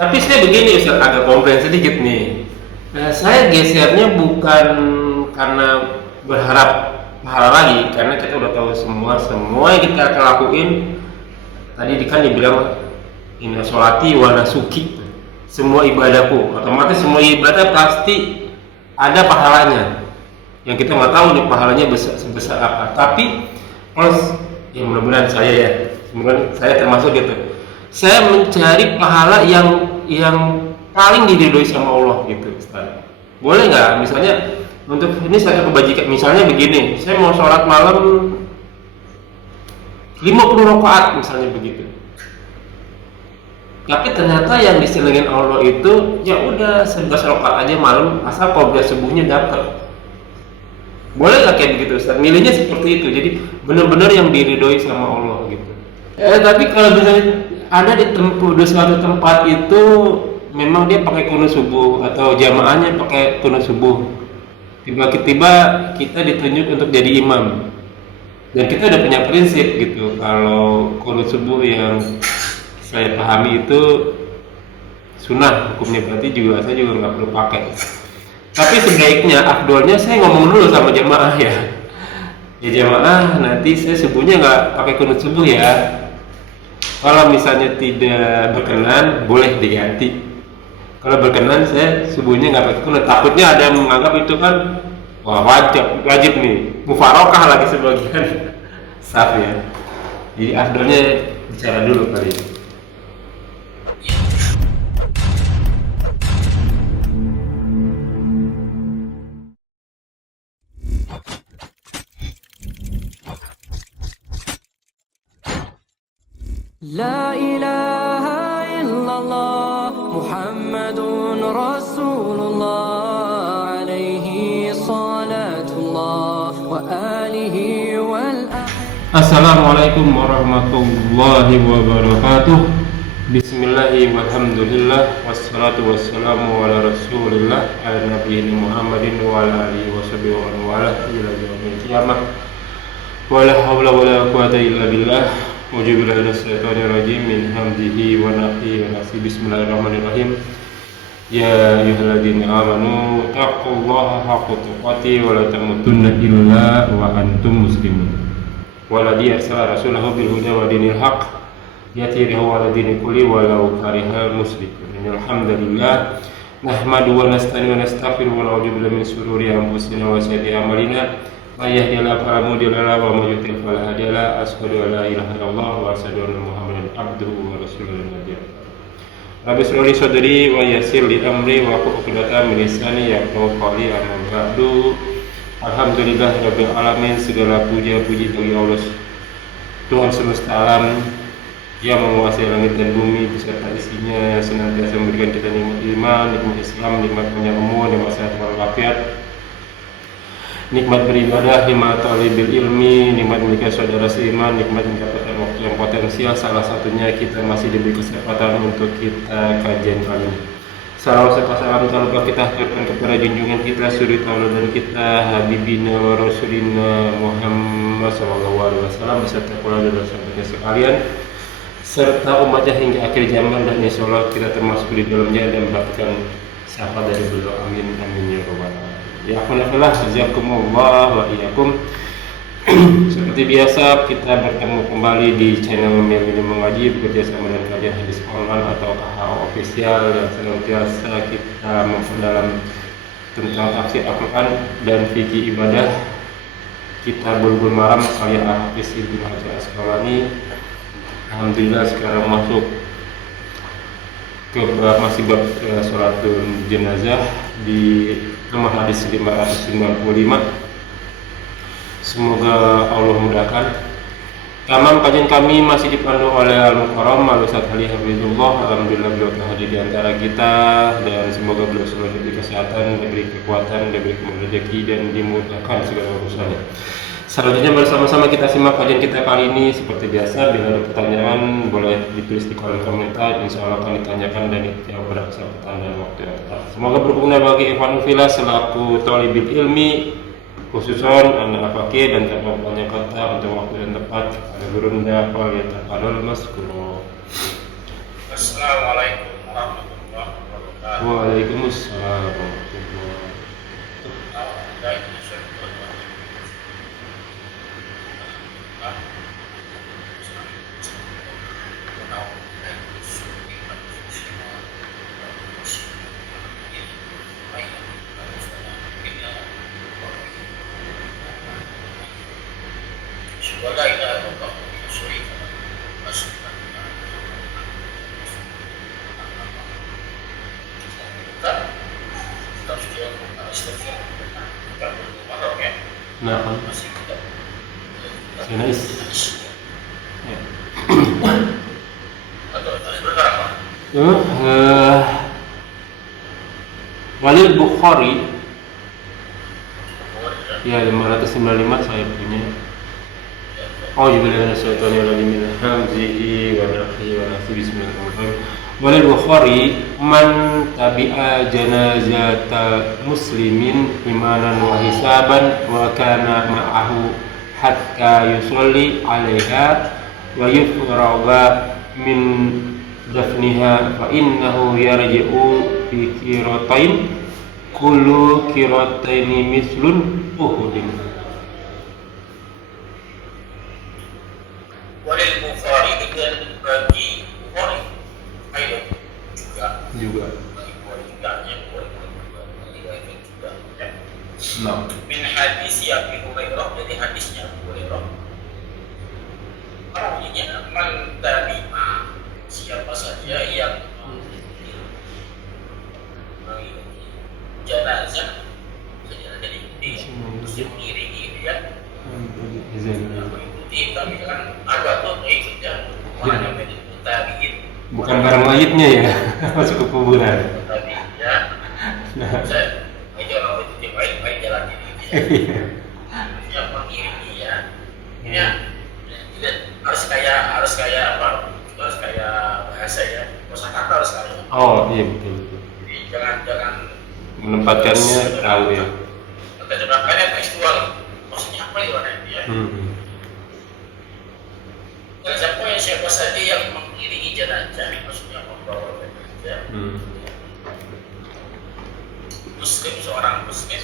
Tapi saya begini Ustaz, agak komplain sedikit nih. Saya gesernya bukan karena berharap pahala lagi, karena kita udah tahu semua yang kita akan lakuin. Tadi kan dibilang inna sholati wa nasuki, semua ibadahku, otomatis semua ibadah pasti ada pahalanya. Yang kita nggak tahu nih pahalanya sebesar apa. Tapi kalau ya mudah-mudahan saya termasuk gitu. Saya mencari pahala yang paling diridhoi sama Allah gitu, Ustaz. Boleh nggak? Misalnya untuk ini saya kebajikan, misalnya begini, saya mau sholat malam 50 rakaat misalnya begitu. Tapi ternyata yang disenengin Allah itu ya udah 11 rakaat aja malam, asal qobliyah subuhnya dapat. Boleh nggak kayak begitu, Ustaz? Milihnya seperti itu, jadi benar-benar yang diridhoi sama Allah gitu. Tapi kalau misalnya ada di suatu tempat itu memang dia pakai kunut subuh atau jamaahnya pakai kunut subuh, tiba-tiba kita ditunjuk untuk jadi imam, dan kita udah punya prinsip gitu, kalau kunut subuh yang saya pahami itu sunnah hukumnya, berarti saya juga nggak perlu pakai. Tapi sebaiknya afdolnya saya ngomong dulu sama jamaah ya jamaah, nanti saya subuhnya nggak pakai kunut subuh ya. Kalau misalnya tidak berkenan boleh diganti. Kalau berkenan saya subuhnya nggak pakai kunut. Takutnya ada yang menganggap itu kan wah wajib nih, mufarokah lagi sebagian saf ya. Jadi afdolnya bicara dulu kali ini. لا إله إلا الله محمد رسول الله عليه صلاة الله وآله Assalamualaikum warahmatullahi wabarakatuh. Bismillahi walhamdulillah wassalatu wassalamu ala rasulillah ala nabiyina Muhammadin wa ala alihi washabihi wa ala ila yaumil qiyamah. Wa la hawla wa la quwata illa billah. Ujubillahi minasyaitonir rajim min hamdihi wa nafthihi wa nafsihi. Bismillahirrahmanirrahim. Ya ayyuhalladzina amanu taqullaha haqqa tuqatih wa la tamutunna illa wa antum muslimun. Waladhi arsala rasulahu bil huda wa dinil haqq yatirahu ala dini kulli walau karihal musyrikun. Alhamdulillah nahmadu wa nasta'inu wa nastaghfiru wa na'udzu billahi min shururi anfusina wa sayyiati a'malina. May yahdihillahu fala mudilla lahu wa may yudlil fala hadiya lahu. Asyhadu an la ilaha illallah wa asyhadu anna Muhammadan abduhu wa rasuluhu. Rabbi shrah li sadri wa yassir li amri wa hlul 'uqdatam min lisani yafqahu qawli. Amma ba'du. Alhamdulillah rabbil alamin, segala puja-puji bagi Allah Tuhan semesta alam yang menguasai langit dan bumi beserta isinya, senantiasa memberikan kita nikmat iman, nikmat Islam, nikmat panjang umur, nikmat sehat walafiat, nikmat beribadah, nikmat talibil ilmi, nikmat memiliki saudara seiman, nikmat mendapatkan waktu yang potensial. Salah satunya kita masih diberi kesempatan untuk kita kajian kali ini. Salam serta salam tak lupa kita haturkan kepada junjungan kita, suri tauladan kita, Habibina wa Rasulina Muhammad SAW beserta keluarga dan sahabatnya sekalian, serta umatnya hingga akhir zaman, dan insya Allah kita termasuk di dalamnya dan mendapatkan syafaat dari beliau. Amin amin ya rabbal alamin. Ya akhwanilah, jazakumullah wa iyyakum. Seperti biasa kita bertemu kembali di channel Memilih Mengaji bekerja sama dengan kajian hadis online atau KHO official, yang senantiasa kita memperdalam tentang tafsir Al-Quran dan fikih ibadah. Kita Bulughul Maram karya Hafiz Ibnu Hajar Asqalani. Alhamdulillah sekarang masuk ke bab sholatul jenazah di nomor hadis 595. Semoga Allah mudahkan. Tamam kajian kami masih dipandu oleh Al-Mukarram Al-Ustaz Ali Hafizullah. Alhamdulillah beliau telah hadir di antara kita, dan semoga beliau selalu diberi kesehatan, diberi kekuatan, diberi rezeki, dan dimudahkan segala urusannya. Selanjutnya bersama-sama kita simak kajian kita kali ini. Seperti biasa, bila ada pertanyaan boleh ditulis di kolom komentar. Insya Allah akan ditanyakan dan dijawab pada kesempatan dan waktu yang tepat. Semoga berguna bagi ikhwan fillah selaku thalibul ilmi, khususon anak fakir dan tanpa banyak kata untuk waktu yang tepat. Pada gurunda wal yataqallal maskuro. Assalamualaikum warahmatullahi Waalaikumsalam warahmatullahi. Nah, Sinais. Ya. Walil Bukhari ya 595 saya punya. Oh juga dengan syaitan yang lagi min hamzihi wa nafthihi wa nafthihi bismillahirrahmanirrahim. Walil Bukhari man tabi'a janazata muslimin imanan wa hisaban wa kana ma'ahu hatta yusalli 'alaiha wa yufraga min dafniha fa innahu yarji'u bi qiratain kullu qirataini mislun uhudin. Walil Bukhari dengan bagi Bukhari ayo juga bagi Bukhari juga yang Bukhari juga ya. Min hadis Abi Hurairah, dari hadisnya Abu Hurairah. Artinya man tabi'a, siapa saja yang mengikuti jenazah, jadi mengiringi ya. Mengikuti tapi kan ada tuh ikutnya mana tabi'in. Bukan barang mayitnya ya, masuk ke kuburan. Tadi ya. Saya aja orang itu baik jalan ini. Yang mengiringi ya. Ini tidak harus kayak apa? Harus kayak bahasa ya. Kosakata harus kayak. Oh iya betul. Jadi jangan Menempatkannya tahu ya. Terjemahkannya tekstual. Maksudnya apa ya orang ini ya? Dan siapa saja yang mengiringi jenazah, maksudnya membawa jenazah. Muslim, seorang muslim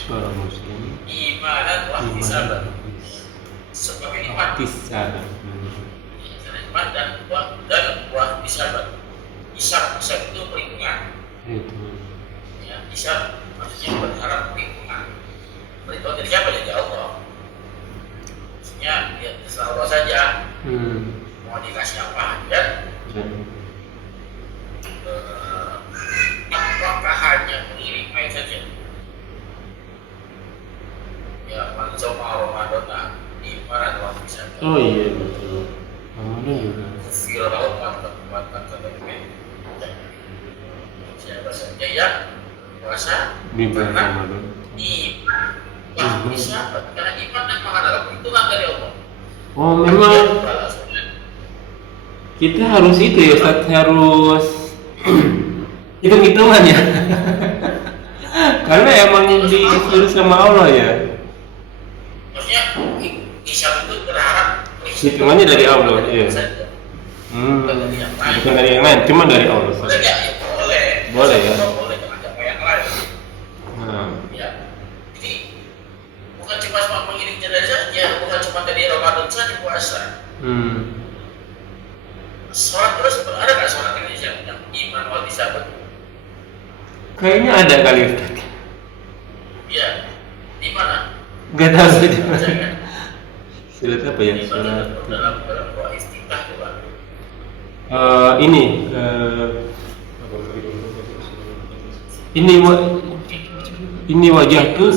imanan wa ihtisaban, sebab iman dan ihtisaban. Ihtisab itu perhitungan. Ya, ihtisab maksudnya berharap perhitungan. Perhitungan dari siapa? Dari Allah. Maksudnya ya terserah Allah saja. Mau dikasih apa ya? Apakah hanya mengiring main saja? Ya, sama Ramadan ibarat waktu bisa. Oh iya betul. Ramadan juga. Viral kata siapa saja ya puasa Di bulan Ramadan. Iman siapa? Karena iman dan adalah perhitungan dari Allah. Oh memang kita harus itu ya Ustaz, harus hitung-hitungan ya. Karena emang disuruh sama Allah ya. Maksudnya hisab itu berharap Hitungannya dari Allah ya. Bukan dari yang lain, cuma dari Allah. Boleh ya? Boleh ya. Boleh dengan cara yang lain. Ya. Jadi bukan cuma mengiring jenazah saja, bukan cuma dari Ramadan saja puasa. Sholat terus ada nggak sholat Indonesia yang iman wal ihtisaban? Kayaknya ada kali Ustaz. Iya. Di mana? Gak tahu saja. Kan? Surat apa ya? Di mana? Dalam doa istiftah juga. Ini wajah tuh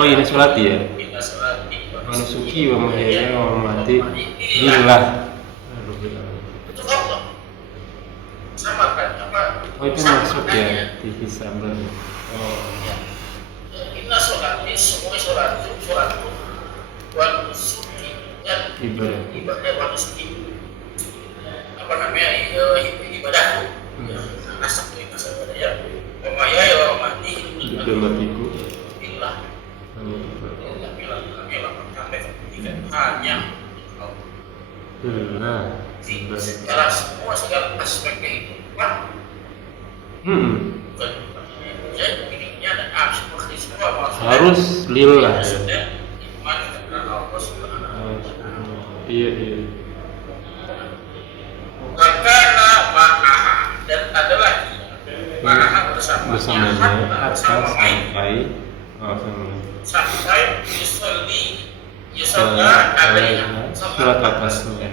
oh ini sholat ya. Manusuki wa mahyaya wa mamati lillah. Itu Allah. Sama kan apa? Oh itu masuk ya di hisaban. Oh ya. Inna sholat ini semua sholat itu wa nusuki dan ibadah wa nusuki. Apa namanya ibadah? Nasak itu ibadah ya. Wa mahyaya wa mamati matiku. Lillah. Hanya Allah. segala aspek kehidupan harus lillah ya. maksudnya iman kepada Allah Subhanahu. Iya iya. Karena ma'aha dan adalah ma'aha Bersamanya hatta sampai yusollah alaiha surat atasnya.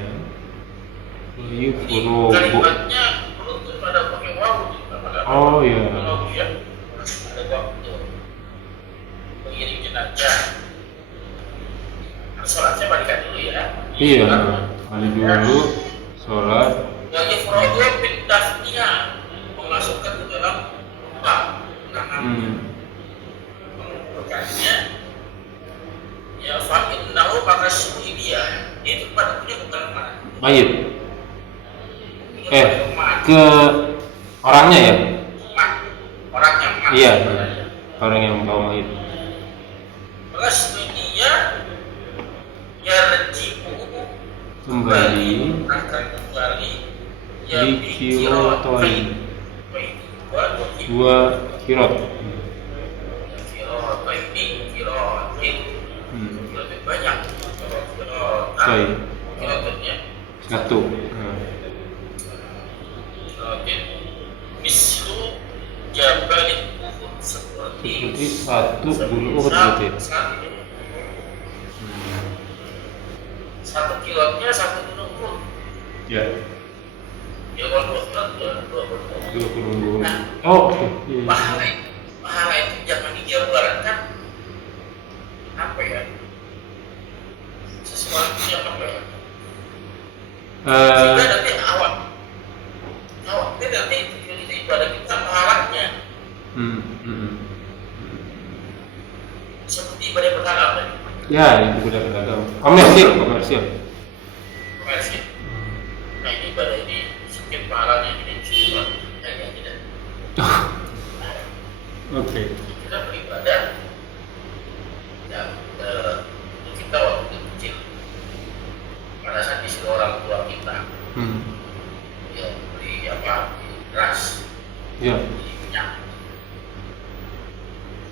Yufuru. Kalimatnya beruntun pada pakai wawu. Oh iya. Wawu ya. Ada waktu mengirim jenazah. Sholatnya balikan dulu ya. Iya. Kali dulu sholat. Yang ifradu bin tasniyah memasukkan ke dalam bab bukannya ya fa'in nahu maka suhibiyah itu pada punya bukan mana Mayit. Ke orangnya ya? orang yang mat. Iya. Orang yang bawa mayit. Maka suhibiyah ya rejibu Kembali akan kembali ya di kirotoi. Dua kirot. Lebih banyak Sorry. kirotnya Satu. mislu jabalin Uhud seperti Seperti satu gunung Uhud berarti. Satu kilotnya satu gunung Uhud. Ya. Ya kalau 2 kilot ya 2 gunung. 22. Nah, Oh, iya. pahala itu jangan dijabarkan apa ya? Sesuatu yang apa ya? Sehingga nanti awak ini nanti ibadah kita pahalanya seperti ibadah berhala tadi. Ya, itu benar-benar tahu. Komersil. Komersi. Nah ini ibadah ini sedikit pahalanya ini sedikit yang tidak. Oke. Kita beribadah ya kita waktu kecil pada saat disuruh orang tua kita ya beli apa beras Ya. beli minyak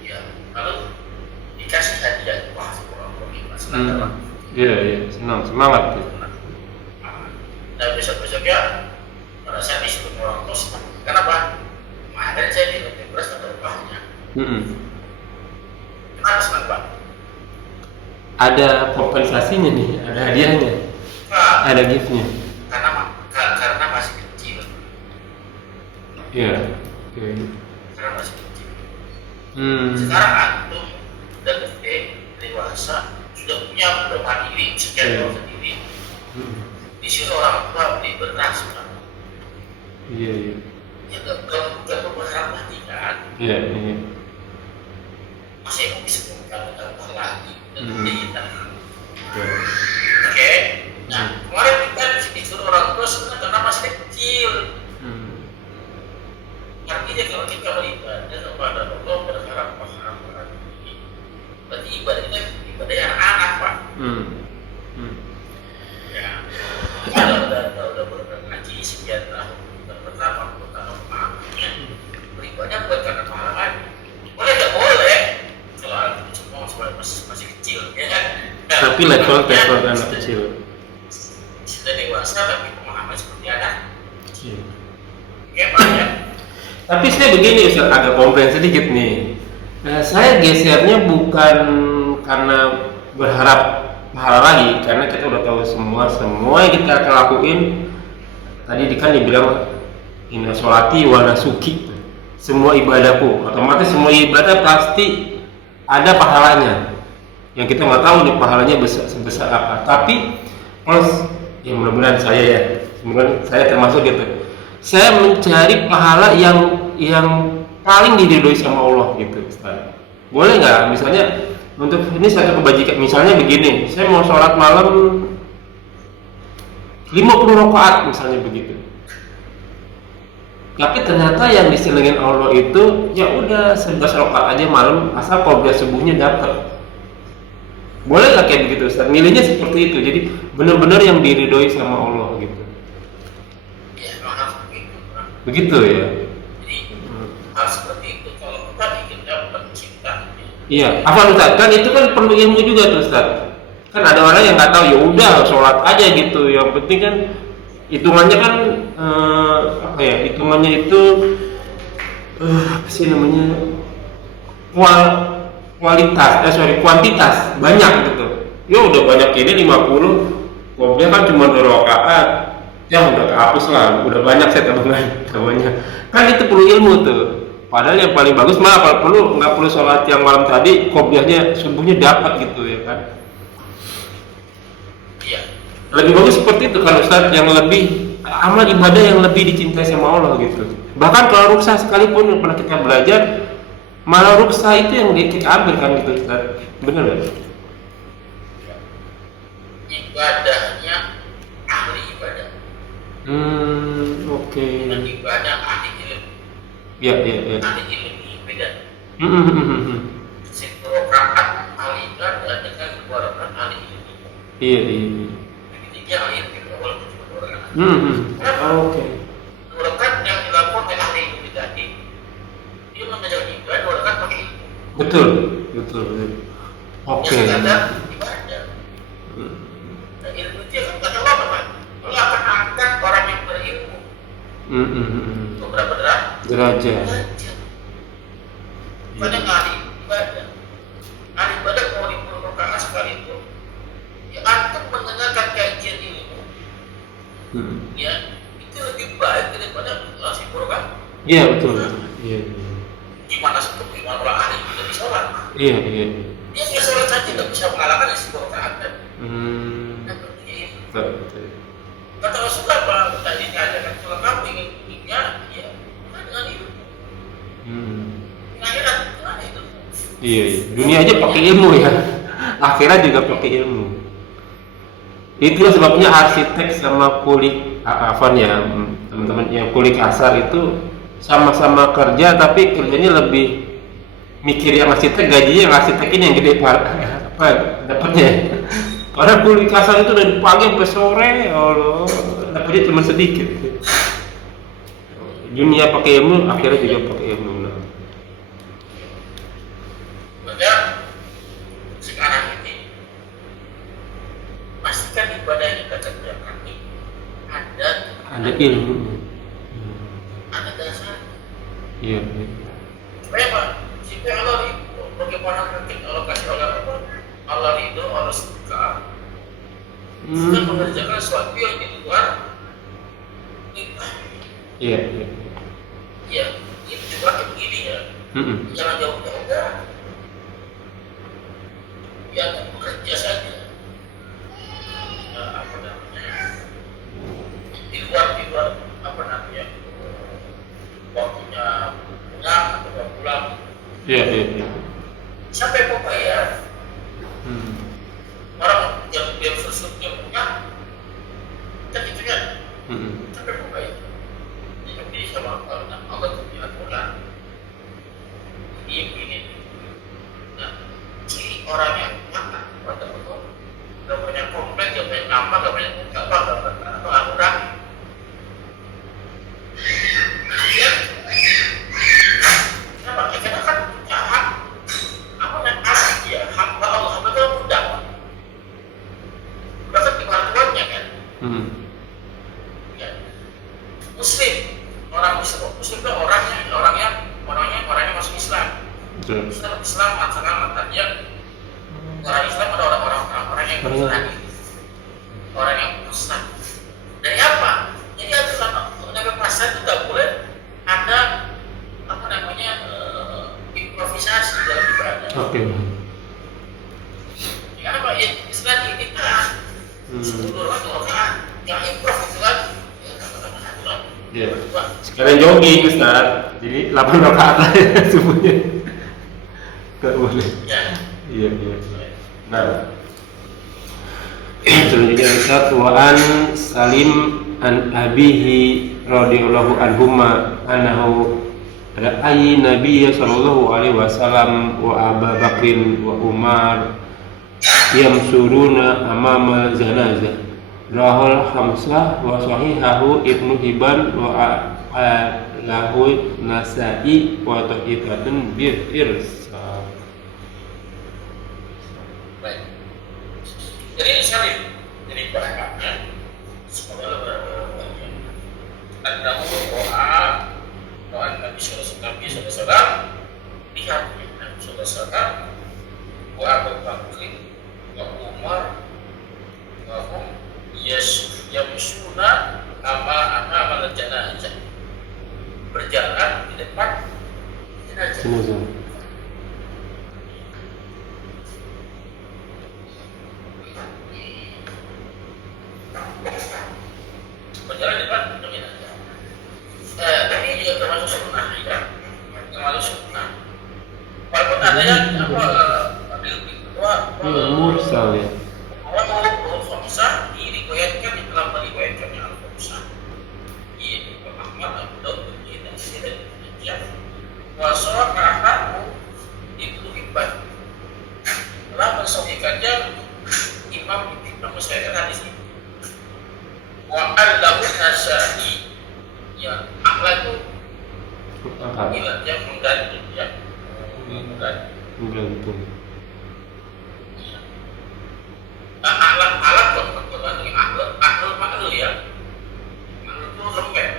ya lalu dikasih hadiah wah orang tua kita senang banget. Iya, senang, semangat tuh. Dan besok-besoknya pada saat disuruh orang tua senang. Kenapa? Kemarin saya di beras ada upahnya. Kenapa senang Pak? Ada kompensasinya nih, ada hadiahnya, Nah, ada giftnya. karena masih kecil. Iya. Oke. Karena masih kecil. Hmm. Sekarang antum udah gede, dewasa, sudah punya udah mandiri, sekian tahun sendiri. Disuruh orang tua beli beras Pak. Iya. Ya kalau berharap lagi kan. Iya. Masih mau bisa tambah lagi. Kita. Oke. Nah, kemarin kita disuruh orang tua sebenarnya karena masih kecil. Artinya kalau kita beribadah kepada Allah berharap pahala ini, berarti ibadahnya ibadah yang anak Pak. Ya, kita udah berngaji sekian tahun, udah berapa puluh tahun makanya beribadah bukan karena pahala kan? Boleh nggak boleh? Kalau semua masih kecil, ya kan? Tapi level anak kecil. Sudah dewasa tapi pemahaman seperti anak. Iya. Oke Pak ya. Tapi saya begini Ustaz, agak komplain sedikit nih. Saya gesernya bukan karena berharap pahala lagi, karena kita udah tahu semua yang kita akan lakuin. Tadi kan dibilang inna sholati wa nasuki, semua ibadahku, otomatis semua ibadah pasti ada pahalanya. Yang kita nggak tahu nih pahalanya sebesar apa. Tapi ya mudah-mudahan saya termasuk gitu. Saya mencari pahala yang paling diridhoi sama Allah gitu, Ustaz. Boleh nggak? Misalnya untuk ini satu kebajikan, misalnya begini, saya mau sholat malam 50 rakaat misalnya begitu. Tapi ternyata yang disenengin Allah itu ya udah 11 rakaat aja malam, asal qobliyah subuhnya dapat. Boleh nggak kayak begitu, Ustaz? Milihnya seperti itu, jadi benar-benar yang diridhoi sama Allah gitu. Ya, harus begitu. Begitu ya. Jadi harus seperti itu. Kalau kita ingin dapat cinta, Iya, apa Ustaz? Kan itu kan perlu ilmu juga tuh Ustaz. Kan ada orang yang nggak tahu, ya udah sholat aja gitu. Yang penting kan hitungannya kan apa ya? Hitungannya itu apa sih namanya? Kuantitas banyak gitu. Ya udah banyak ini 50, ngobrolnya kan cuma 2 rakaat. Ya udah kehapus lah, udah banyak saya tabungannya. Kan itu perlu ilmu tuh. Padahal yang paling bagus malah kalau perlu nggak perlu sholat yang malam tadi, qobliyahnya subuhnya dapat gitu ya kan. Iya. Lebih bagus seperti itu kan Ustaz, yang lebih amal ibadah yang lebih dicintai sama Allah gitu. Bahkan kalau ruksah sekalipun yang pernah kita belajar, malah ruksah itu yang kita ambil kan gitu Ustaz. Benar nggak? Ibadahnya ahli ibadah. Oke. Dan ibadah ahli ilmu. Ya. Ahli ilmu beda. 10 rakaat ahli ibadah dengan 2 rakaat ahli ilmu. Iya. Jadi dia ahli ilmu awal cuma 2 rakaat. Oke. 2 rakaat yang dilakukan oleh ahli ilmu tadi, dia mengajar ibadah 2 rakaat pakai ilmu. Betul. Oke. Yang sekadar ibadah. Dan ilmu itu kan kata Allah Pak, Allah akan angkat orang yang berilmu. Beberapa derajat. Pada ahli ibadah. Ahli ibadah mau 10 rakaat sekali itu, ya antum mendengarkan kajian ilmu, ya itu lebih baik daripada 10 rakaat. Iya betul. Iya. Gimana orang ahli itu bisa sholat? Iya. Dia nggak sholat saja nggak bisa mengalahkan 10 rakaat kan? Betul. Kata Rasulullah Pak, tadi diajarkan sholat kamu inginnya, ya dengan ilmu. Akhirat gimana itu? Iya. Dunia aja pakai ilmu ya. Akhirat juga pakai ilmu. Itulah sebabnya arsitek sama kulik teman-teman yang kulik asar itu sama-sama kerja tapi kerjanya lebih mikir yang arsitek, gajinya yang arsitek ini yang gede dapatnya. Karena kulik asar itu dari pagi sampai sore, Allah dapatnya cuma sedikit. Dunia pakai ilmu, akhirnya juga pakai ilmu. Maka sekarang ini pastikan ibadah yang kita kerjakan ini ada ilmu. ada dasar. Iya. Supaya apa? Supaya Allah ridho. Bagaimana mungkin Allah kasih Allah ridho, Allah suka. Kita mengerjakan sesuatu yang di luar ibadah. Iya. Ya, ini juga begini ya. Jangan jauh-jauh dah. Ya, bekerja saja. Apa namanya? Di luar apa namanya? Waktunya pulang atau pulang. Iya. Siapa yang mau bayar? Orang yang sesuatu punya, kan itu kan? Siapa yang mau bayar? Jadi sama Allah itu punya aturan. Ini. Nah, ciri orang yang makan pada Allah, gak banyak komplain, gak banyak nama, gak banyak atau akurat. Kemudian, kenapa? Karena kan punya hak. Apa yang asli dia? Hamba Allah, hamba itu mudah. Bahkan di Tuhannya kan. Ya. Muslim itu orangnya masuk Islam. Islam artinya orang Islam ada orang yang beriman, orang yang Muslim. Dari apa? Jadi aturan dalam pasar itu nggak boleh ada apa namanya improvisasi dalam ibadah. Oke. Karena Pak Islam ini kan 10 orang yang improv itu kan. Iya. Sekalian jogging Ustaz. Jadi 8 rakaat aja subuhnya. Enggak boleh. Iya. Nah. Selanjutnya Ustaz An Salim an Abihi radhiyallahu anhuma annahu ra'i Nabi sallallahu alaihi wasallam wa Abu Bakrin wa Umar yamsuruna amama janazah. Rahul Hamzah wa sahihahu Ibnu Hibban wa lahu Nasa'i wa ta'ifatun bil irsal. doa Nabi Sallallahu Alaihi Wasallam, lihat Nabi Sallallahu Alaihi Wasallam, wa Abu Bakr wa Umar wa hum yamshuna ama jenazah, berjalan di depan jenazah. Berjalan di depan jenazah. Ini juga termasuk sunnah ya, termasuk sunnah. Walaupun ada yang mursal ya. Orang Khamsah diriwayatkan di dalam meriwayatkan yang Al-Khamsah. Ini Muhammad Abu Dawud dan Tirmidzi. Wasohahu Ibnu Hibban. Telah mensahihkannya Imam Ibnu mensahihkan hadis ini. Wa allahu Nasa'i. Ya, akhlak itu yang menggantung ya. Menggantung. Alat tergantung ahlul ya. Ahlul itu lembek.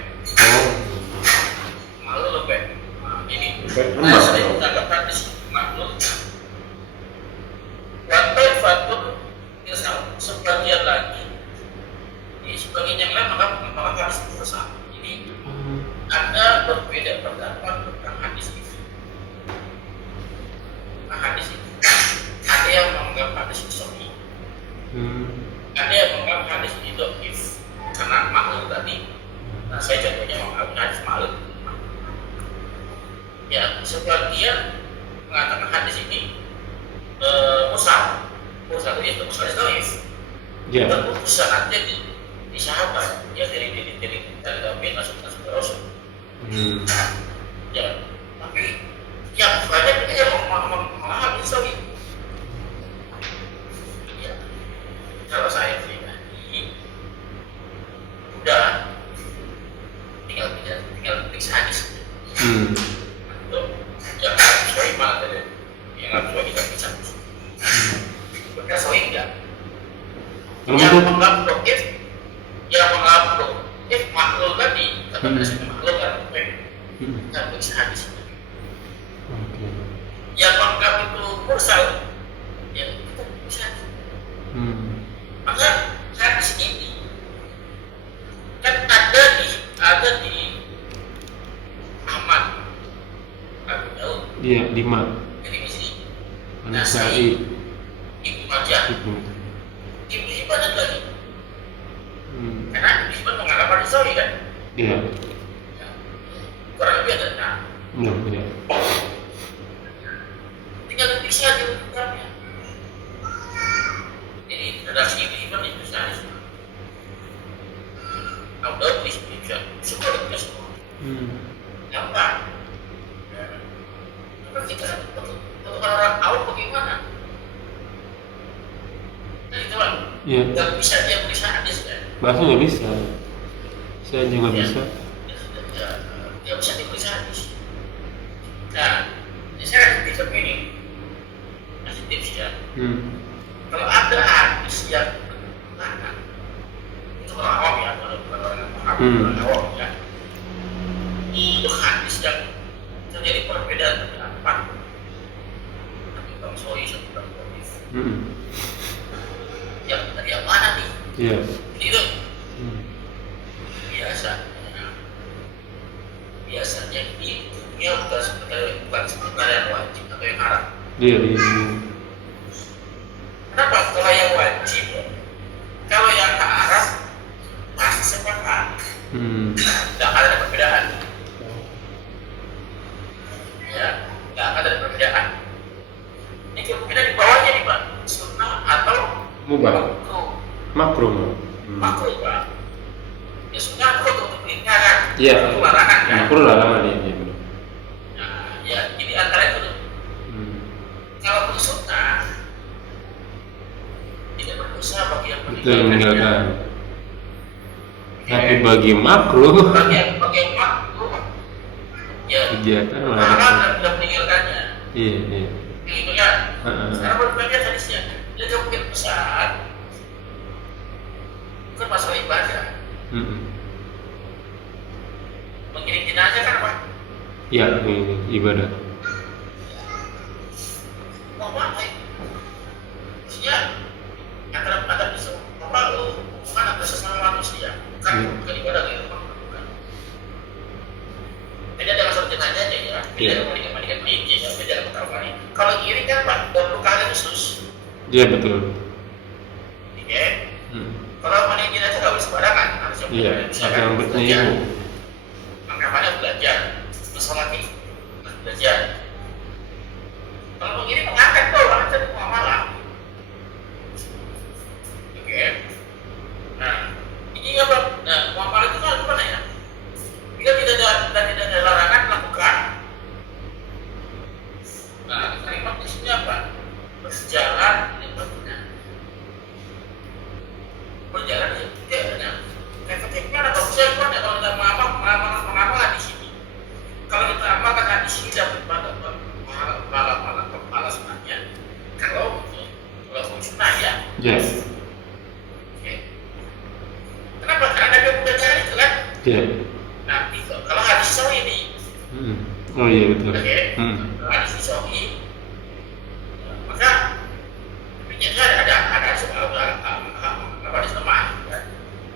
Ahlul lembek. Nah, ini saya menganggap hadis makhluk. Watai fatul sebagian lagi. Ini sebagian yang lain maka hadis itu sama. Jadi ada berbeda pendapat tentang hadis itu. Hadis itu ada yang menganggap hadis itu sahih. Ada yang menganggap hadis ini dhaif karena makhluk tadi. Nah, saya contohnya menganggap hadis makhluk. Ya, sebagian mengatakan hadis ini mursal itu dhaif. Ya. Dan sanadnya di sahabat, dia dari Nabi masuk ke Rasul. Ya, tapi yang banyak yang memahami sahih. Kalau saya pribadi udah tinggal periksa hadis. Yang sahih mana tadi? Yang sahih kita bisa. Benar sahih enggak? Yang menganggap dhaif, yang menganggap dhaif makhluk tadi, kata makhluk kan kita periksa hadis. Yang menganggap itu mursal, yang kita periksa hadis. Maka hadis ini kan ada di Ahmad, Abu Daud, Iya, 5. Tirmidzi, An-Nasa'i, Ibnu Majah, Ibnu Hibban ada lagi. Karena Ibnu Hibban menganggap hadis sahih kan? Iya. Kurang lebih ada 6. Iya. Tinggal diperiksa di rujukannya. Jadi redaksi Ibnu Hibban itu hadis. Abu Daud bisa semua ditulis semua. Gampang. Tapi kita untuk orang awam bagaimana? Nah itu kan, nggak bisa dia periksa hadis kan? Bahasa nggak bisa. Saya juga nggak bisa. Dia bisa diperiksa hadis. Nah, saya kasih tips ini, kasih tips ya. Kalau ada hadis yang bertentangan, itu orang awam ya, bukan orang awam ya. Itu hadis yang terjadi perbedaan pendapat. Tapi Bang Soi sudah positif. Yang mana nih? Iya. Itu biasanya ini hukumnya bukan seperti yang wajib atau yang haram. Iya. Kenapa? Kalau yang wajib, kalau yang haram pasti sepakat. Tidak ada perbedaan. Ya, tidak ada perbedaan. Ini perbedaan di bawahnya nih Pak, sunnah atau mubah. Makruh. Makruh Pak. Ya sunnah makruh untuk pelingkaran. Iya. Itu larangan kan? Makruh larangan ya. Nah, ya ini antara itu. Kalau untuk sunnah tidak berdosa bagi yang meninggalkan. Tapi bagi makruh, bagi yang makruh, ya kegiatan haram dan tidak meninggalkannya. Iya. Itu ya. Sekarang berbeda hadisnya. Dia tidak mungkin pesan. Bukan masalah ibadah. Ya, ini ibadah. Muamalah maksudnya antara bisa hubungan antara sesama manusia bukan ibadah gitu. Beda dengan sholat jenazah aja ya, beda dengan mandikan mayit ya, beda dengan tawaf. Kalau iri kan Pak, bukan khusus. Iya betul. Oke. Kalau mandikan jenazah nggak boleh sembarangan, harus yang berilmu. Makanya belajar, sholat ini belajar. Kalau iri mengangkat doang, jadi muamalah. Oke. Nah, ini apa? Nah, muamalah itu kan gimana ya? Bila tidak ada larangan melakukan, nah kalimat isinya apa? Berjalan di depannya. Berjalan di depannya. Kayak ketiknya ada bagusnya kan ya, kalau kita mengamal di sini. Kalau kita amalkan di sini dapat pahala sebenarnya. Kalau sunnah ya. Yes. Oke. Kenapa? Karena dia udah cari itu kan. Iya. Nah, itu kalau hadis sahih ini, Oh iya betul. oke, hadis sahih, maka ternyata ada soal apa hadis lemah, ya.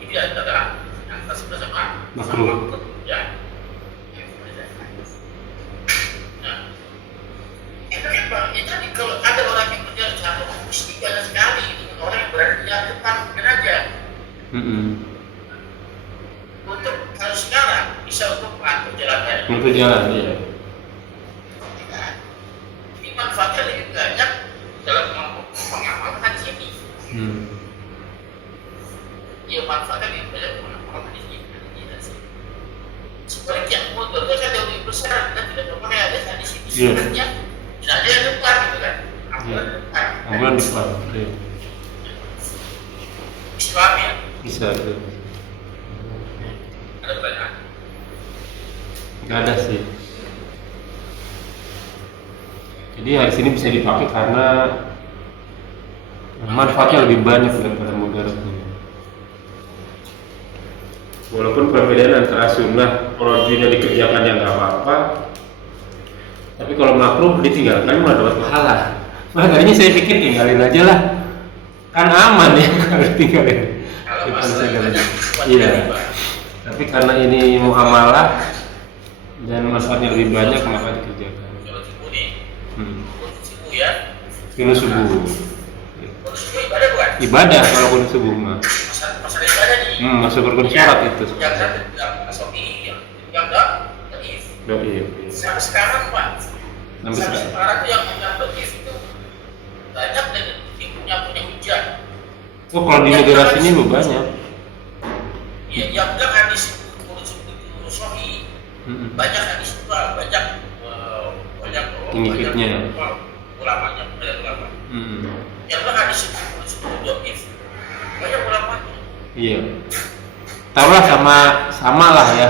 Ini adalah yang tersebut sama Makruh. ya. Nah, itu kan Pak, ya tadi kalau ada orang yang berjalan jauh, mesti banyak sekali orang yang berada di depan aja. Untuk kalau sekarang bisa untuk perjalanan. Untuk jalan, iya. Ini manfaatnya lebih banyak dalam mengamalkan di sini. Iya manfaatnya lebih banyak mengamalkan di sini. Sebaliknya mundur itu saya lebih besar dan tidak memakai ada di sini. Sebenarnya tidak ada yang depan gitu kan. Amalan depan. Iya. Islam ya. Bisa. Betul. Ada pertanyaan? Nggak ada sih. Jadi hadis ini bisa dipakai karena manfaatnya lebih banyak daripada mudaratnya. Walaupun perbedaan antara sunnah kalau dirinya dikerjakan ya nggak apa-apa, tapi kalau makruh ditinggalkan malah dapat pahala. Nah tadinya saya pikir tinggalin aja lah, kan aman ya kalau tinggalin. Iya. Tapi karena ini muamalah dan manfaatnya lebih banyak maka dikerjakan. Kalau subuh nih, subuh ya. Kunut subuh. Kunut subuh ibadah bukan? Ibadah kalau kunut subuh mah. Masalah ibadah nih. Masuk rukun syarat itu. Yang satu asofi, yang dhaif. Iya. Sampai sekarang Pak. Sampai sekarang yang dhaif itu banyak dan punya hujan. Oh kalau di negara sini lu banyak. Iya, yang bilang hadis kunut subuh itu sahih. Banyak hadis itu banyak pengikutnya. Ulamanya, banyak ulama. Yang bilang hadis itu kunut subuh dhaif. Banyak ulamanya. Iya. Taruhlah sama lah ya.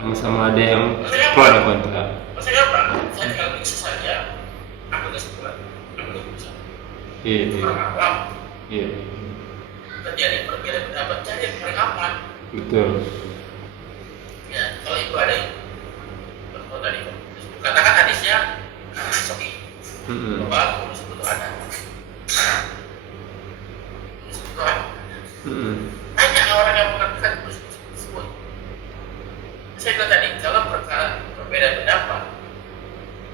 Sama-sama ada yang pro dan kontra. Maksudnya apa? Saya tinggal bisa saja. Aku kesimpulan. Aku bisa. Iya. Orang awam. Iya. Terjadi perbedaan pendapat cari yang paling aman. Betul. Ya, kalau itu ada kalau tadi katakan hadisnya sepi. Bahwa kurus itu ada. Kurus itu ada. Banyak orang yang mengatakan kurus tersebut. Saya bilang tadi kalau perkara perbedaan pendapat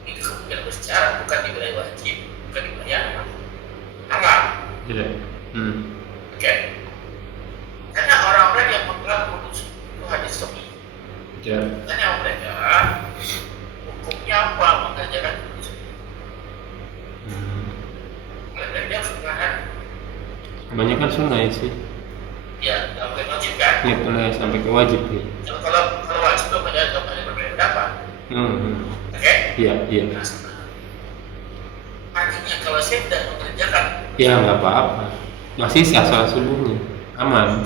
itu kemungkinan bersecara bukan di wilayah wajib, bukan di wilayah halal. Iya. Oke. Karena orang-orang yang menganggap kurus itu hadis sepi. Ya. Tanya mereka hukumnya apa mengerjakan kurus? Mereka sunnah. Kebanyakan sunnah ya sih. Ya, kalau bukan wajib kan? Iya, pernah sampai ke wajib ya. Kalau wajib itu banyak berbeda pendapat. Oke? Iya. Artinya kalau saya tidak mengerjakan, Ya nggak apa-apa. Masih sah salat subuhnya, aman.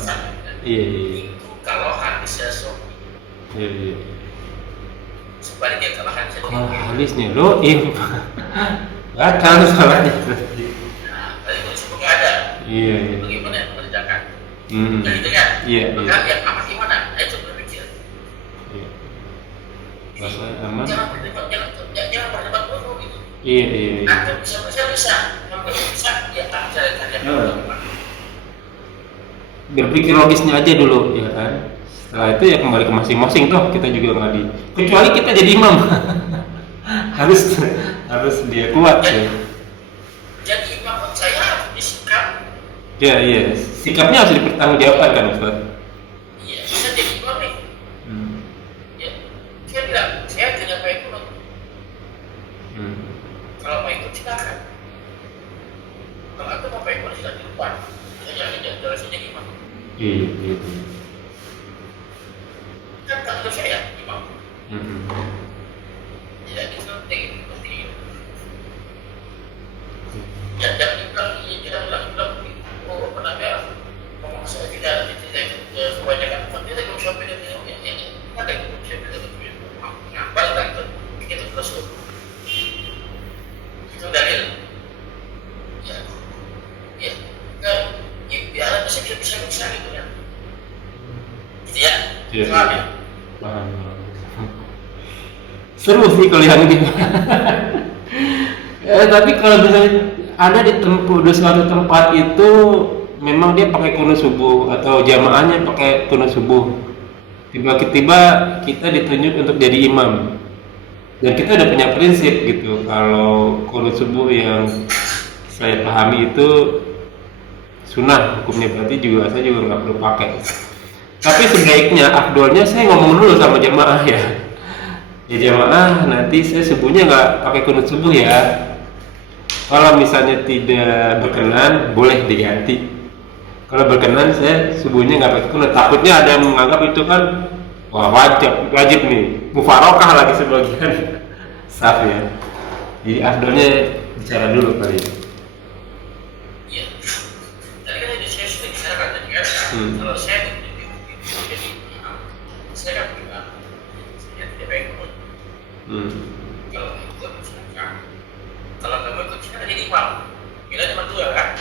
Iya. itu kalau hadisnya sahih. Iya. Sebaliknya kalau hadisnya Kalau hadisnya doif, batal salatnya. nah, tadi kalau sebut nggak ada. Iya. Bagaimana yang mengerjakan? Hmm. Nah, gitu kan? Iya. Maka yang aman gimana? Nah, itu berpikir. Iya. Rasanya aman. Jangan berdebat dulu gitu. Iya, iya, iya. Anda bisa, kalau nggak bisa, ya tak cari Berpikir logisnya aja dulu, ya kan. Setelah itu ya kembali ke masing-masing toh, kita juga nggak kecuali kita jadi imam. harus dia kuat ya. Jadi imam saya harus disikap. Ya, iya. Sikapnya harus dipertanggungjawabkan kan, Ustaz. Iya, saya jadi imam nih. Ya, saya bilang, saya tidak mau ikut. Kalau mau ikut silakan. Kalau aku mau ikut silakan di depan. Saya jangan jadi imam. Iya, iya. Kan tak saya imam. Jadi penting. Ya, jangan bilang, oh apa namanya? Ngomong saya tidak kebanyakan dia tidak bisa beda ada yang bisa beda ngapal kan itu terus itu dalil ya biar bisa gitu ya gitu ya paham ya Paham. Seru sih kalau yang ini. Tapi kalau misalnya ada di suatu tempat itu memang dia pakai kunut subuh atau jamaahnya pakai kunut subuh, tiba-tiba kita ditunjuk untuk jadi imam dan kita udah punya prinsip gitu kalau kunut subuh yang saya pahami itu sunnah hukumnya, berarti saya juga nggak perlu pakai. Tapi sebaiknya afdolnya saya ngomong dulu sama jamaah ya jamaah nanti saya subuhnya nggak pakai kunut subuh ya. Kalau misalnya tidak berkenan, boleh diganti. Kalau berkenan, saya subuhnya nggak pakai kunut. Takutnya ada yang menganggap itu kan, wah wajib nih, mufarokah lagi sebagian saf ya. Jadi afdolnya bicara dulu kali ini. Iya. Tadi kan saya sudah bicarakan tadi kan. Kalau saya jadi saya kan bilang, saya tidak baik kunut. Kalau ikut silakan. Kalau kamu ikut kita jadi imam, bila cuma dua kan?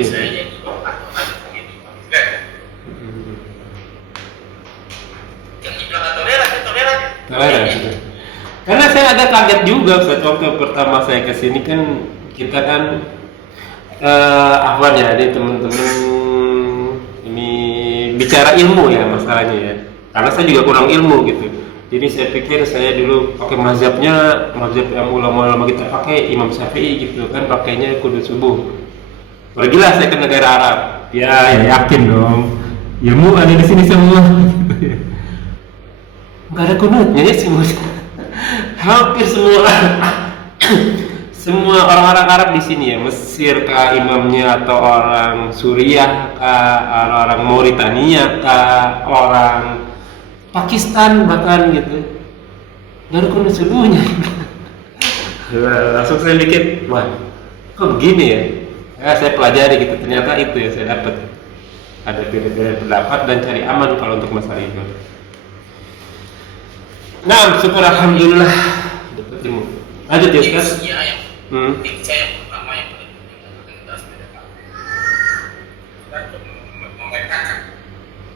Saya jadi imam atau jadi imam, kan? Yang dibilang toleran. Karena saya ada kaget juga saat waktu pertama saya kesini kan kita kan Ahwan ya, ini teman-teman ini bicara ilmu ya masalahnya ya. Karena saya juga kurang ilmu gitu. Jadi saya pikir saya dulu pakai mazhab yang ulama-ulama kita pakai Imam Syafi'i gitu kan, pakainya kunut subuh. Pergilah saya ke negara Arab. Ya yakin dong. Ilmu ada di sini semua. Enggak ada kunutnya ya semua. Hampir semua orang-orang Arab di sini ya, Mesir kah imamnya atau orang Suriah kah, orang Mauritania kah, orang Pakistan bahkan gitu, nggak ada kunut subuhnya. Langsung saya mikir, wah, kok begini ya? Saya pelajari gitu, ternyata itu yang saya dapat. Ada beda-beda pendapat dan cari aman kalau untuk masalah itu. Nah, syukur alhamdulillah dapat ilmu. Lanjut ya, Ustaz. Saya yang pertama yang paling penting adalah kita harus bedakan. Kita memetakan.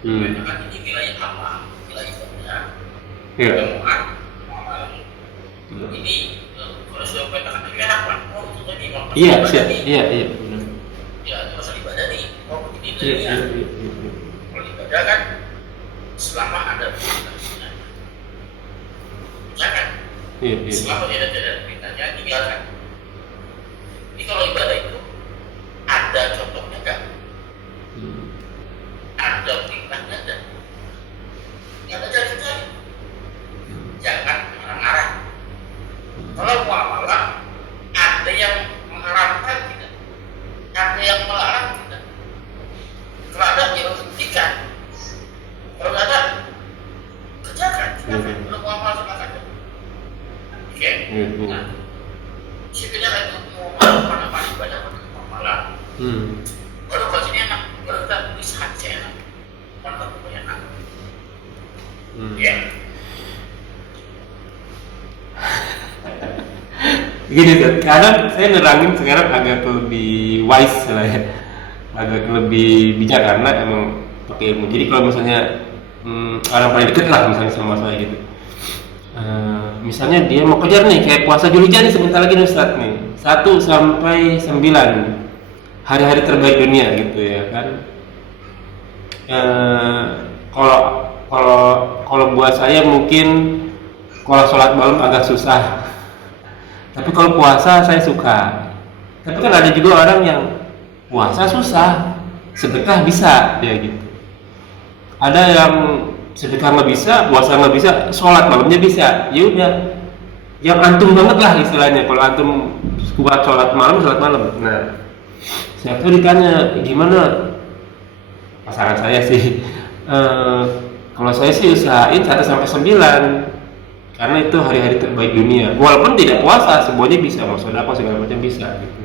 Memetakan ini wilayah apa? Iya. Ini kalau sudah petakan ini enak pak. Oh jadi mau iya benar. Ya masalah ibadah nih. Oh ini ya. Kalau ibadah kan selama ada perintahnya, jangan. Iya. Selama tidak ada perintahnya tinggalkan. Ini kalau ibadah itu ada contohnya kan? Ada perintahnya dan nggak ada cari-cari. Jangan marah-marah. Kalau muamalah ada yang mengharamkan tidak, ada yang melarang tidak. Kalau ada ya hentikan. Kalau nggak ada kerjakan. Kalau muamalah silakan. Oke. Nah, sebenarnya itu muamalah apa ibadah muamalah. Kalau sini enak, kalau kita bisa enak, kalau kita enak. Ya. Gini kan, kadang saya nerangin sekarang agak lebih wise lah ya, agak lebih bijak karena emang pakai ilmu. Jadi kalau misalnya orang paling deket lah misalnya sama saya gitu, Misalnya dia mau kejar nih kayak puasa Julhijjah nih sebentar lagi nih Ustaz nih 1 sampai 9 hari-hari terbaik dunia gitu ya kan. Kalau kalau kalau buat saya mungkin kalau sholat malam agak susah, tapi kalau puasa saya suka. Tapi kan ada juga orang yang puasa susah, sedekah bisa ya gitu. Ada yang sedekah nggak bisa, puasa nggak bisa, sholat malamnya bisa. Ya udah, yang antum banget lah istilahnya. Kalau antum kuat sholat malam. Nah, saya tuh ditanya gimana pasangan saya sih. Kalau saya sih usahain 1 sampai 9 karena itu hari-hari terbaik dunia. Walaupun tidak puasa, semuanya bisa, mau sedekah segala macam bisa gitu.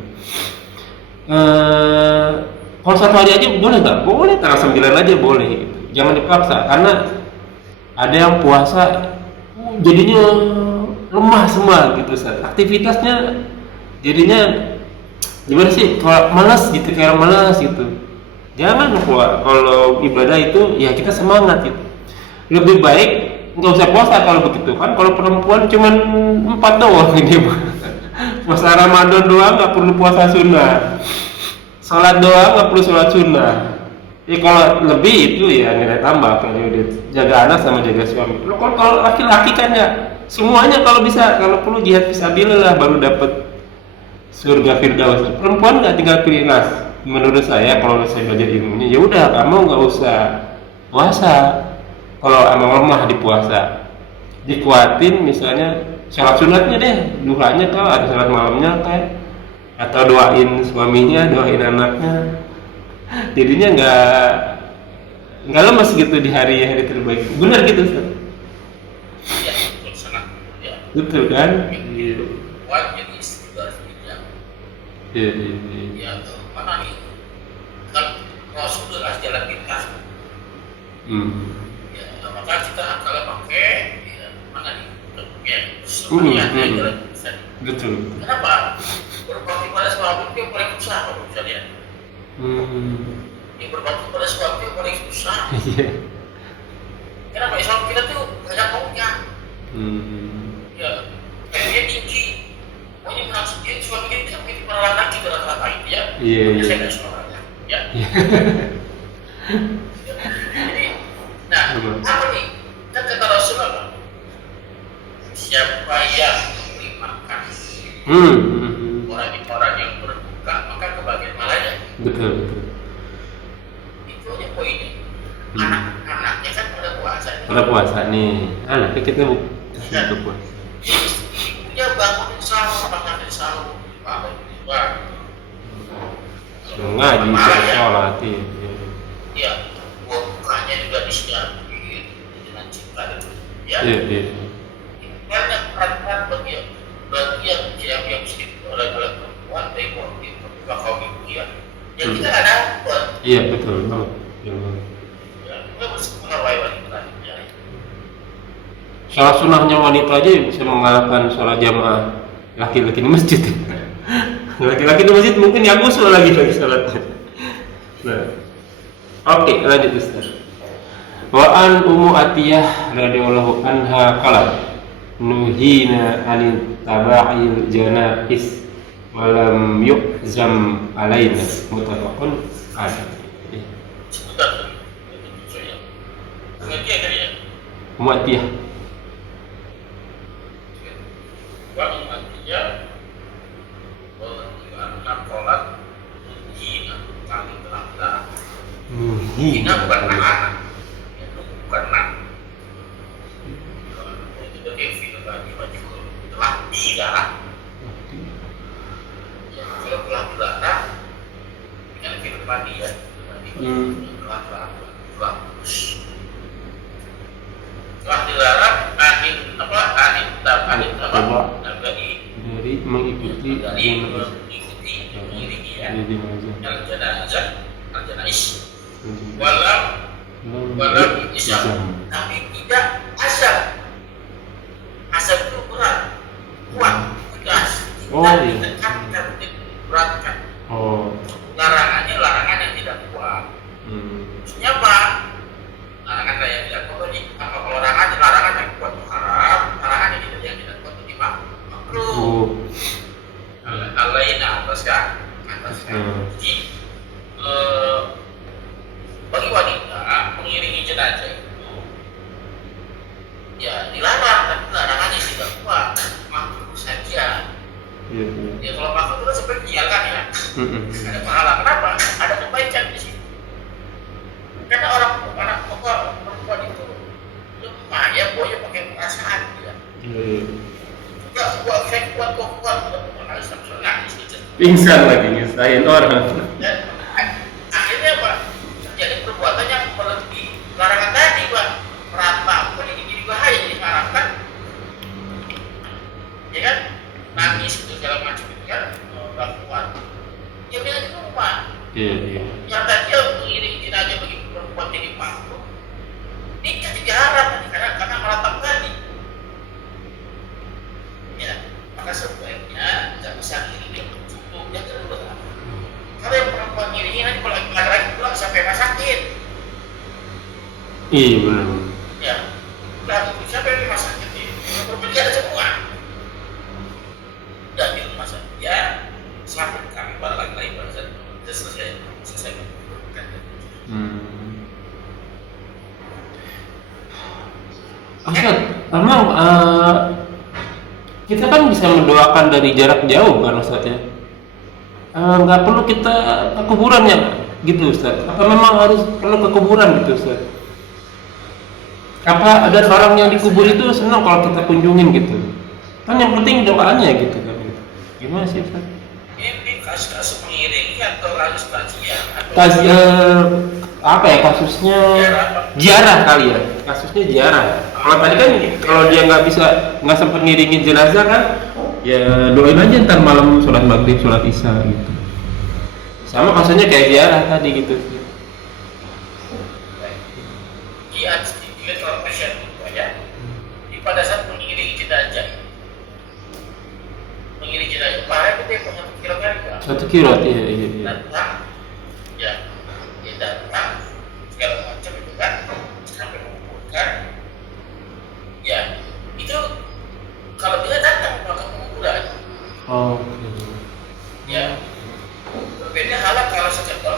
Kalau 1 hari aja boleh nggak? Boleh, tanggal 9 aja boleh gitu. Jangan dipaksa karena ada yang puasa jadinya lemah semua gitu Ustaz. Aktivitasnya jadinya gimana sih? Kalau malas gitu, kayak orang malas gitu. Jangan kalau ibadah itu ya kita semangat gitu. Lebih baik nggak usah puasa kalau begitu kan. Kalau perempuan cuman 4 doang ini puasa Ramadan doang, nggak perlu puasa sunnah. Sholat doang nggak perlu sholat sunnah. Ya kalau lebih itu ya nilai tambah kalau udah jaga anak sama jaga suami. Lo kalau laki-laki kan ya semuanya kalau bisa, kalau perlu jihad fisabilillah baru dapat surga firdaus. Perempuan nggak tinggal pilih nas. Menurut saya kalau saya belajar ilmunya ya udah kamu nggak usah puasa. Kalau emang lemah di puasa, dikuatin misalnya sholat sunatnya deh, duhanya kalau ada sholat malamnya kayak atau doain suaminya, doain anaknya. Jadinya nggak lemes gitu di hari-hari terbaik. Benar gitu Ustaz? Ya, betul sangat ya. Betul kan? Iya. Kuat jadi istiqomah ya. Iya. Ya, mana nih? Kan Rasul adalah jalan pintas. Ya, maka kita kalau pakai ya, mana nih? Ya, semuanya ada jalan pintas. Betul. Kenapa? Berbakti pada suami itu yang paling susah kalau bisa lihat. Yang berbakti pada suami yang paling susah. Iya. Kenapa Islam kita tuh banyak maunya? Ya, kayaknya tinggi. Maunya menang sendiri, suami kita bisa menjadi para laki rata-rata itu ya. Iya. Saya nggak suaranya, ya. Jadi, nah, apa nih? Kan kata Rasulullah, siapa yang memberi makan orang yang berbuka maka kebagian malaikat. Betul. Itu aja poinnya. Anak-anaknya kan pada puasa. Pada puasa nih, anaknya kita buka puasa. Ibunya bangun sahur, makan sahur, bangun juga. Ngaji, sholat, iya. Ya, bukanya juga disiapin dengan cinta ya. Iya. Banyak peran-peran bagi yang miskin oleh perempuan, dari kaum ibu ya. Yang kita nggak dapat. Iya betul. Ya, kita bersekolah wanita ya. Sholat sunnahnya wanita aja bisa mengalahkan sholat jamaah laki-laki di masjid. Laki-laki di masjid mungkin yang usul lagi sholatnya. Nah, oke, lanjut Ustaz. Wa an Ummu Atiyah radhiyallahu anha qalat nuhina anil taba'il janais walam yu'zam alaina muttafaqun alaih. Sebentar. Pengertian kali ya. Ummu Atiyah. Bang artinya anak sholat hina kami telah hina bukan anak, itu bukan anak. Itu sebagai film bagi baju telah dilarang. Kalau telah dilarang dengan film mandi ya, telah dilarang angin dari mengikuti dirinya al-janais walam isam, tapi tidak asam itu berat kuat tegas ditekankan beratkan. Larangan yang tidak kuat. Maksudnya apa? Larangan yang tidak kuat ini apa? Kalau larangan yang kuat itu haram, larangan Ada pahala. Kenapa? Ada kebaikan di situ. Karena anak perempuan itu lemah ya, boya pakai perasaan dia. Enggak kuat, harus nangis gitu. Pingsan lagi nyusahin orang. Dan akhirnya apa? Terjadi perbuatan yang melebihi larangan tadi, Pak. Merata, ini bahaya, jadi mengharapkan, ya kan? Nangis itu segala macam itu kan, nggak kuat. Ya bilang di rumah. Iya. Yang tadi mengiring jenazah bagi perempuan jadi makhluk. Nikah dijarang nanti karena meratap tadi. Ya, maka sebaiknya tidak bisa ngiring cukup yang kedua. Kalau yang perempuan ngiringin nanti kalau laki-laki pulang sampai rumah sakit. Iya benar. Ya, laki sampai rumah sakit ini. Perempuan ada semua. Dan di rumah sakit ya, selamat kami para laki-laki pada selesai. Ustaz, emang kita kan bisa mendoakan dari jarak jauh kan Ustaz ya? Nggak perlu kita ke kuburan ya gitu Ustaz? Apa memang harus perlu ke kuburan gitu Ustaz? Apa ada orang yang dikubur itu senang kalau kita kunjungin gitu? Kan yang penting doanya gitu kan? Gimana sih Ustaz? Ini kasus mengiringi atau kasus kajian? Apa ya kasusnya? Ziarah kali ya, kasusnya ziarah. Kalau tadi kan kalau dia nggak sempat ngiringin jenazah kan, ya doain aja ntar malam sholat maghrib, sholat isya gitu. Sama kasusnya kayak ziarah tadi gitu. Iya, sedikit kalau pasien itu aja. Pada saat mengiringi jenazah, kemarin itu dia punya pikiran kan? 1 kilo, iya. Datang, ya, dia datang segala macam itu kan, sampai mengumpulkan. Ya, itu kalau dia datang maka pengukuran. Oke. Ya, berbeda halnya kalau sekedar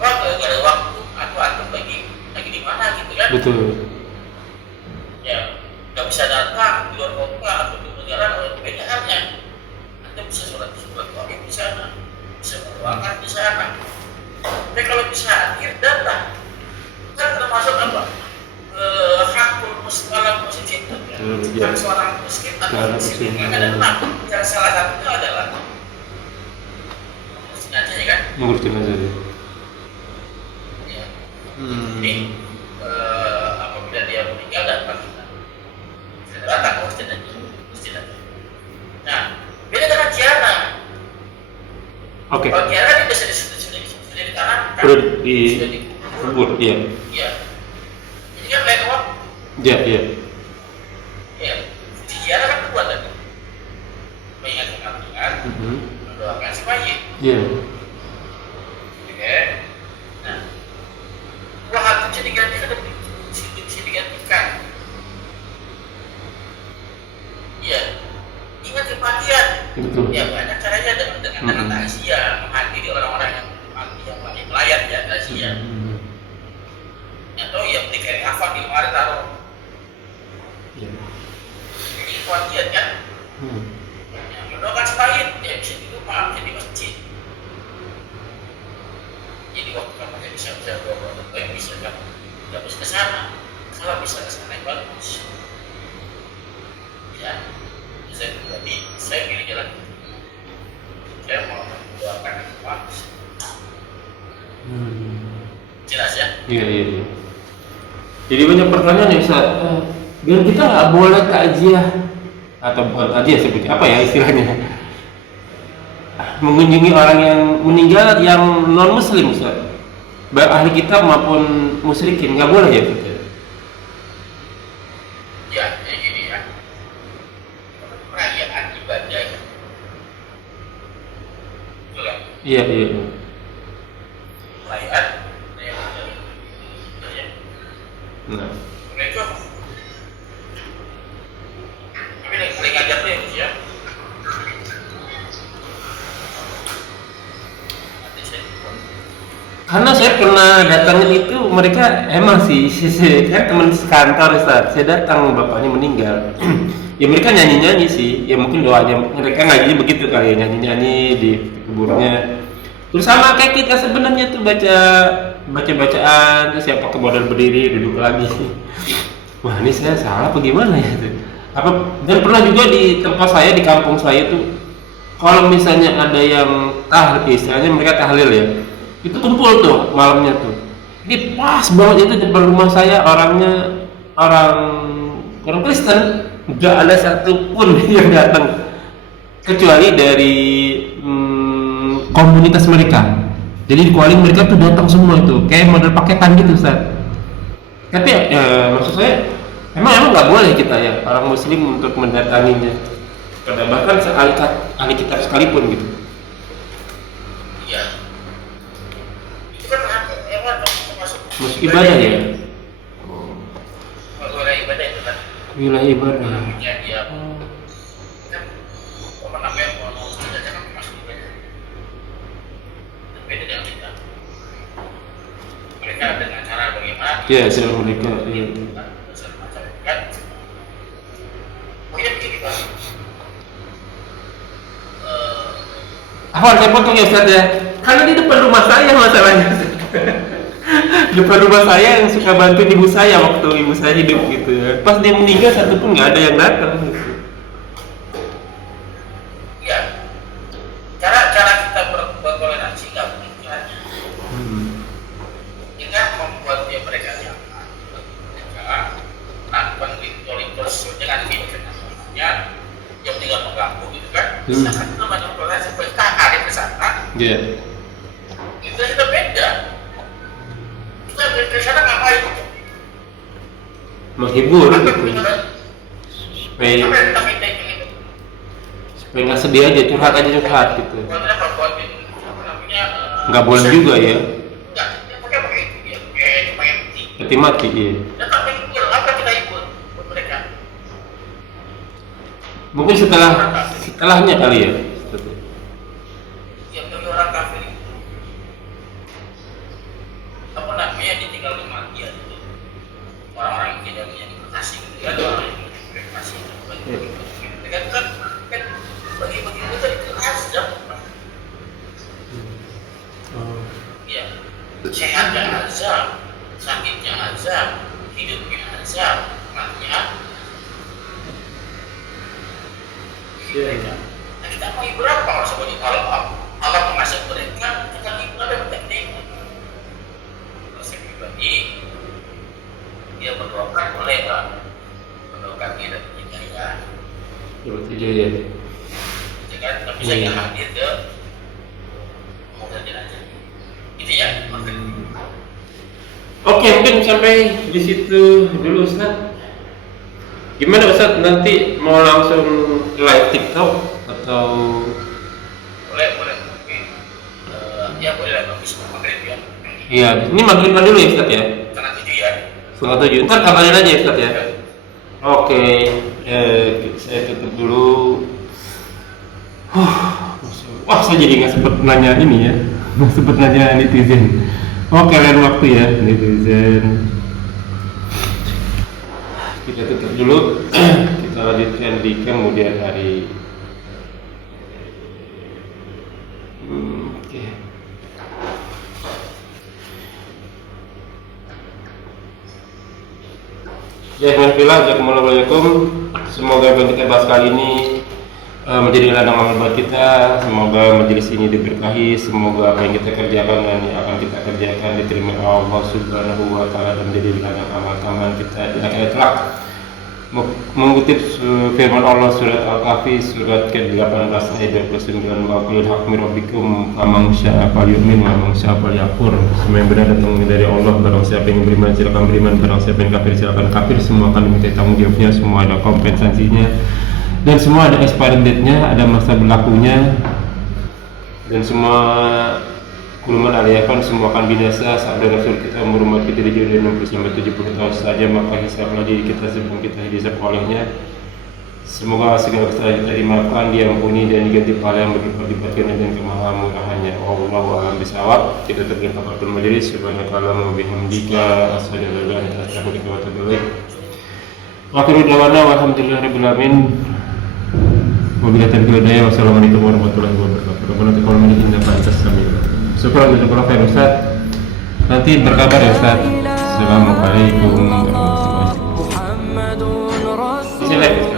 nggak ada waktu atau lagi di mana gitu kan? Betul. Ya, nggak bisa datang di luar kota atau di negara, beda halnya. Anda bisa sholat tarawih di sana, bisa berdoakan di sana. Tapi kalau bisa hadir datang, kan termasuk apa? Hakul muslim itu kan seorang muslim atau muslim ada 6. Yang salah satunya adalah mengurus jenazah ya kan? Mengurus jenazah ya. Ya. Jadi apabila dia meninggal dan kita datang mengurus jenazah. Nah, beda dengan ziarah. Oke. Kalau ziarah ini sudah ditanamkan. Sudah dikubur, iya. Iya. Ini kan lain waktu. Iya. Ya, ziarah kan kedua tadi. Mengingatkan Tuhan, mendoakan si mayit. Iya. Oke. Nah, kalau hal itu digantikan, bisa digantikan. Iya. Ingat kematian. Betul. Ya banyak caranya dengan takziah, menghadiri orang-orang yang mati yang lagi melayat ya takziah. Atau ya berikan hafal di lemari taruh. Iya. Ini kematian kan? Yang mendoakan sebaik ya bisa di rumah, bisa di masjid. Jadi waktu kamu bisa doa yang bisa kan? Tidak bisa ke sana. Kalau bisa ke sana yang bagus. Ya. Saya pilih jalan itu. Saya mau mendoakan yang bagus. Jelas ya? Iya. Jadi banyak pertanyaan ya Ustaz. Biar kita nggak boleh takziah atau bukan takziah sebutnya apa ya istilahnya? Mengunjungi orang yang meninggal yang non muslim Ustaz. Baik ahli kitab maupun musyrikin nggak boleh ya Ustaz? Ya, jadi gini ya. Perayaan ibadah. Betul kan? Iya. Perayaan. Nah. Mereka tapi lagi ngajar deh ya. Karena saya pernah datangin itu, mereka emang sih kan teman sekantor Ustaz. Saya datang, bapaknya meninggal. Ya mereka nyanyi-nyanyi sih, ya mungkin doanya mereka ngajinya begitu kali ya, nyanyi-nyanyi di kuburnya. Terus sama kayak kita sebenarnya tuh baca-bacaan, terus siapa modal berdiri duduk lagi. Wah ini saya salah apa gimana ya tuh? Dan pernah juga di tempat saya, di kampung saya tuh, kalau misalnya ada yang tahlil, istilahnya mereka tahlil ya, itu kumpul tuh malamnya tuh. Ini pas banget itu depan rumah saya, orangnya orang Kristen, nggak ada satupun yang datang kecuali dari komunitas mereka. Jadi di Kualing mereka tuh datang semua itu, kayak model paketan gitu Ustaz. Tapi maksud saya emang nggak boleh kita ya orang Muslim untuk mendatanginya. Bahkan ahli kitab sekalipun gitu. Iya. Itu kan emang termasuk Masuk ibadah ya? wilayah ibadah itu kan. Wilayah ibadah. Namanya dia kan apa namanya mau ibadah kan termasuk ibadah. Beda dengan kita. Mereka dengan cara bagaimana? Iya, cara mereka. Iya. Kan? Mungkin begini Pak. Saya potong ya Ustaz ya, karena di depan rumah saya masalahnya. Depan rumah saya yang suka bantu ibu saya waktu ibu saya hidup gitu ya. Pas dia meninggal satupun nggak ada yang datang gitu. Ya, cara kita bertoleransi nggak mungkin caranya. Kita membuat dia mereka nyaman, mereka tanpa ritual dengan namanya yang tinggal mengganggu gitu kan. Misalkan kita banyak toleransi, mereka ada di sana. Iya. Kita beda. Kita di sana ngapain? Menghibur gitu. Supaya nggak sedih aja, curhat gitu. Nggak boleh juga ya. Mati iya. Mungkin setelahnya kali ya. Yang bagi orang kafir itu apa namanya ditinggal kematian itu orang-orang yang tidak punya kasih gitu kan, orang yang kasih kan bagi kita itu azab. Ya, sehatnya azab, sakitnya azab, hidupnya azab, matinya. Nah, kita mau hibur apa kalau sebagai Allah mengasih mereka, kita hibur dan teknik. Kalau saya pribadi, dia berdoakan boleh kan, mendoakan dia dan hidayah. Iya. Kan, tapi saya hadir ke mobil jenazah. Itu ya. Oke, mungkin sampai di situ dulu Ustaz. Gimana Ustaz, nanti mau langsung live TikTok atau? Boleh. Ya boleh lah, bagus maghrib ya. Iya, ini maghriban dulu ya Ustaz ya? Setengah 7 ya. Setengah 7, ntar kabarin aja ya Ustaz ya? Oke, saya tutup dulu. Wah, saya jadi nggak sempet nanya ini ya, nggak sempet nanya netizen. Oke, lain waktu ya netizen. Kita tutup dulu. Kita lanjutkan di kemudian hari. Oke. Ya, Bismillahirrahmanirrahim. Semoga yang kita bahas kali ini menjadi ladang amal buat kita. Semoga majelis ini diberkahi. Semoga apa yang kita kerjakan dan yang akan kita kerjakan diterima Allah Subhanahu wa Ta'ala dan menjadi ladang amal tambahan kita di akhirat kelak. Mengutip firman Allah surat Al-Kahfi surat ke-18 ayat 29, wa qul haqqi rabbikum faman syaa'a falyu'min wa man syaa'a falyakfur. Semua yang benar datang dari Allah, barang siapa yang beriman silakan beriman, barang siapa yang kafir silakan kafir. Semua akan diminta tanggung jawabnya, semua ada kompensasinya dan semua ada expiry date-nya, ada masa berlakunya, dan semua kuluman aliyahkan semua akan binasa. Sabda Rasul kita umur kita di 60 sampai 70 tahun saja, maka hisablah diri kita sebelum kita dihisab olehnya. Semoga segala kesalahan kita dimaafkan, diampuni dan diganti pahala yang berlipat-lipatkan dengan kemahamurahannya. Wallahu a'lam bishawab. Kita terbilang kafaratul majelis. Subhanakallahumma wa bihamdika asyhadu an la ilaha illa anta astaghfiruka wa atubu ilaik. Wa akhiru da'wana walhamdulillahirabbil alamin. Wabillahi taufiq wal hidayah. Wassalamualaikum warahmatullahi wabarakatuh. Rabbana taqabbal minna innaka antas samiul alim. Syukran jazakallahu khairan Ustaz. Nanti berkabar ya Ustaz. Assalamualaikum warahmatullahi wabarakatuh.